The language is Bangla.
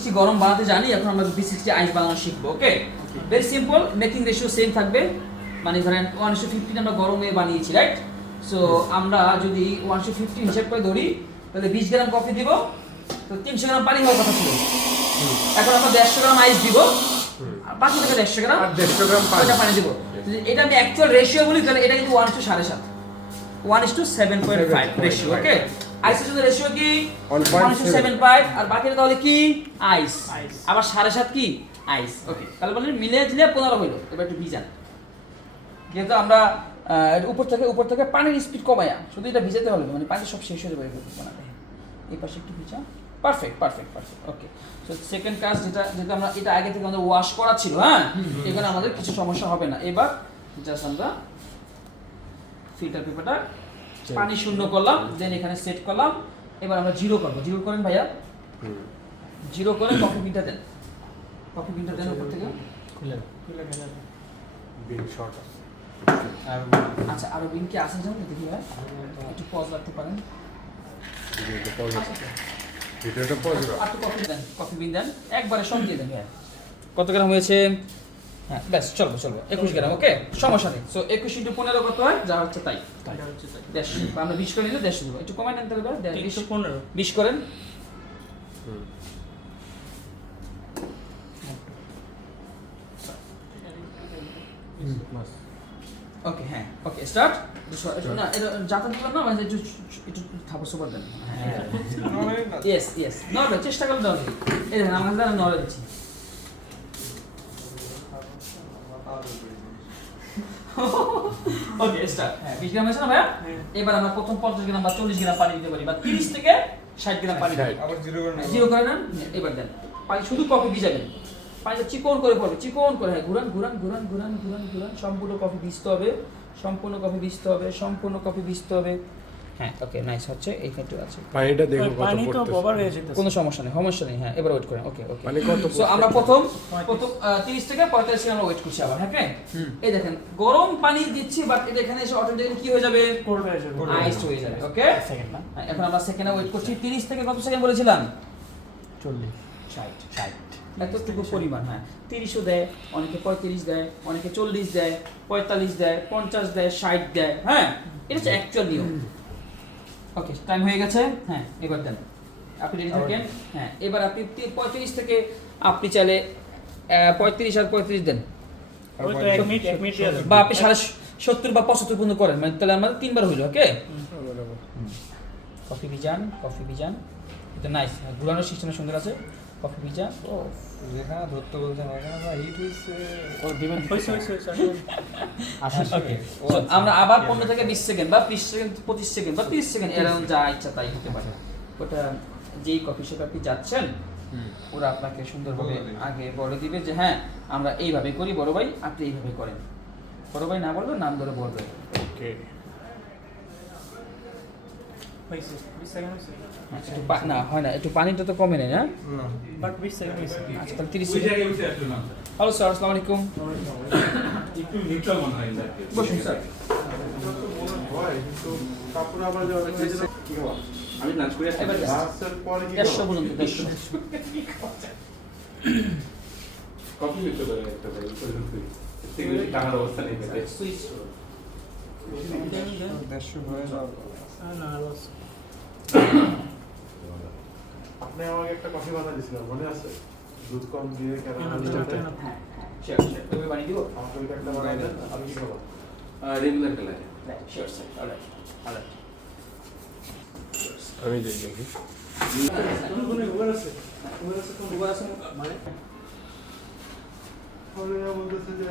v-60 গরম বানাতে জানি, এখন আমরা v-60 আইস বানানো শিখবো। Okay, very simple, making ratio same থাকবে। মানে ধরেন 1:15 আমরা গরমে বানিয়েছি, রাইট? সো আমরা যদি 1:15 হিসাব করে ধরি, তাহলে 20 গ্রাম কফি দিব, তো 300 গ্রাম পানি হওয়ার কথা ছিল। এখন আমরা 150 গ্রাম আইস দিব, আর বাকি থেকে 150 গ্রাম আর 150 গ্রাম পানি দিব। এটা আমি অ্যাকচুয়াল রেশিও বলি, তাহলে এটা কিন্তু 1:7.5, 1:7.5 রেশিও। ওকে, আইসের সাথে রেশিও কি 1:7.5, আর বাকিটা তাহলে কি আইস, আবার 7.5 কি আইস। ওকে, তাহলে বলেন মিলে দিলে 15 হইলো। এবার একটু ভিজান, যেহেতু আমরা উপর থেকে পানির স্পিড কমায়া শুধু এটা ভিজাতে হবে, মানে পানি সব শেষ হয়ে যাবে বানাতে। এই পাশে একটু ভিজা, পারফেক্ট। ওকে, সো সেকেন্ড কাজ যেটা আমরা এটা আগে থেকে আমাদের ওয়াশ করা ছিল, হ্যাঁ, এখানে আমাদের কিছু সমস্যা হবে না। এবার জাস্ট আমরা ফিল্টার পেপারটা পানি শূন্য করলাম, দেন এখানে সেট করলাম। এবার আমরা জিরো করব। জিরো করেন ভাইয়া, জিরো করে কফি বিনটা দেন। কফি বিনটা দেন উপর থেকে খুলে বিন শর্ট আছে। আচ্ছা, আরো বিন কি আছে জানেন? দেখি ভাই, একটু পজ রাখতে পারেন। এটা পজ আছে, এটা পজ রাখো। আর কফি দেন, কফি বিন দেন, একবারে সব দিয়ে দেন ভাই। কত গ্রাম হয়েছে? হ্যাঁ, ব্যাস চলবে 21 গ্রাম। ওকে, সমস্যা নেই। সো 21 × 15 কত হয়? যা হচ্ছে তাই। 150, আমরা 20 করে নিলে 150 দেবো। একটু কমাই নেন তাহলে, 20 করেন। ওকে, হ্যাঁ, ওকে, স্টার্ট। না, এটা যাতায়াত করলাম না, মানে একটু থাপড় সুপার দেন। হ্যাঁ, ইয়েস, নড়বে, চেষ্টা করলে নড়বে। এই দেখেন আমার কাছে নড়ে দিচ্ছি। ওকে, স্টার্ট। হ্যাঁ, 20 গ্রাম হয়েছে না ভাইয়া? এবার আমরা প্রথম 50 গ্রাম বা 40 গ্রাম পানি দিতে পারি, বা 30 থেকে 60 গ্রাম পানি দিই। আবার জিরো করে নেন। এবার দেন পানি, শুধু কফি ভিজাবেন। পানিটা চিকন করে পড়বে, চিকন করে। হ্যাঁ, ঘুরান। সম্পূর্ণ কফি ভিজতে হবে। হ্যাঁ, ওকে, নাইস হচ্ছে। এই ক্ষেত্রে আছে পানিটা দেখো কত পানি তো পড়তেছে। ওভার হয়ে যেতেছে। কোনো সমস্যা নেই। হ্যাঁ, এবার ওয়েট করেন। ওকে, পানি কত সো আমরা প্রথম 30 থেকে 45 আমরা ওয়েট করছি আবার। হ্যাঁ, এই দেখেন গরম পানি দিচ্ছি, বাট এটা এখানে এসে অটোমেটিক্যালি কি হয়ে যাবে? কোল্ড হয়ে যাবে, আইস হয়ে যাবে। ওকে, সেকেন্ড না, এখন আমরা সেকেন্ডে ওয়েট করছি। 30 থেকে কত সেকেন্ড বলেছিলাম? 40 60 এতটুকু পরিমাণ। হ্যাঁ, 30ও দেয়, অনেকে 35 দেয়, অনেকে 40 দেয়, 45 দেয়, 50 দেয়, 60 দেয়। হ্যাঁ, এটা হচ্ছে অ্যাকচুয়াল নিয়ম। ওকে, টাইম হয়ে গেছে। হ্যাঁ, এবার দেন, আপনি রেডি থাকেন। হ্যাঁ, এবার আপনি 35 থেকে আপনি চাইলে 35 আর 35 দেন, ওই তো 1 মিনিট দিয়ে দেন, বা আপনি 70 বা 75 পর্যন্ত করেন, মানে তাহলে আমাদের 3 বার হইলো। ওকে, কফি ভিজান। এটা নাইস, ঘুরানোর সিস্টেমটা সুন্দর আছে। কফি ভিজান। ও যেখানে ধরতে বলছেন ওখানে না, হিট হইছে। ও দিবেন হইছে ওকে, সো আমরা আবার 15 থেকে 20 সেকেন্ড বা 20 সেকেন্ড, 25 সেকেন্ড বা 30 সেকেন্ড এরকম যা ইচ্ছা তাই হতে পারে। ওটা যেই কফি শপে আপনি যাচ্ছেন, ওরা আপনাকে সুন্দরভাবে আগে বলে দিবে যে হ্যাঁ, আমরা এইভাবে করি বড় ভাই, আপনি এইভাবে করেন। বড় ভাই না বলবে, নাম ধরে বলবে। ওকে, হইছে 20 সেকেন্ড হইছে। একটু না হয় না, একটু পানিটা তো কমে নেই। হ্যাঁ, বাট 20 সেকেন্ড হইছে। আচ্ছা, তাহলে 30 সেকেন্ড। হ্যালো স্যার, আসসালামু আলাইকুম। একটু নিউট্রাল মনে হয় ইনদাকে। বসুন স্যার। কাপড় আবার যে অনেক বেশি কি হবে? আমি লাঞ্চ করে আসছি। এবার লাস্টের পরে কি 150 পর্যন্ত 150। কফি নিতে পারে একটা ভাই, প্রয়োজন করি। এতে করে টাকার অবস্থা নেই ভাই। সুইচ 150 হয়ে যাবে। না লস। আপনি আমাকে একটা কফি বানাই দিয়েছিলেন, মনে আছে? দুধ কম দিয়ে ক্যারামেল দিতে। হ্যাঁ, শেয়ার তুমি বানিয়ে দিব। আমাকে ওইটা একটা বানাই দেন, আমি কি করব? Regular colour. Right, sure sir. Alright. আমি যাই নাকি? কোন ওভার আছে মানে বলতেছে যে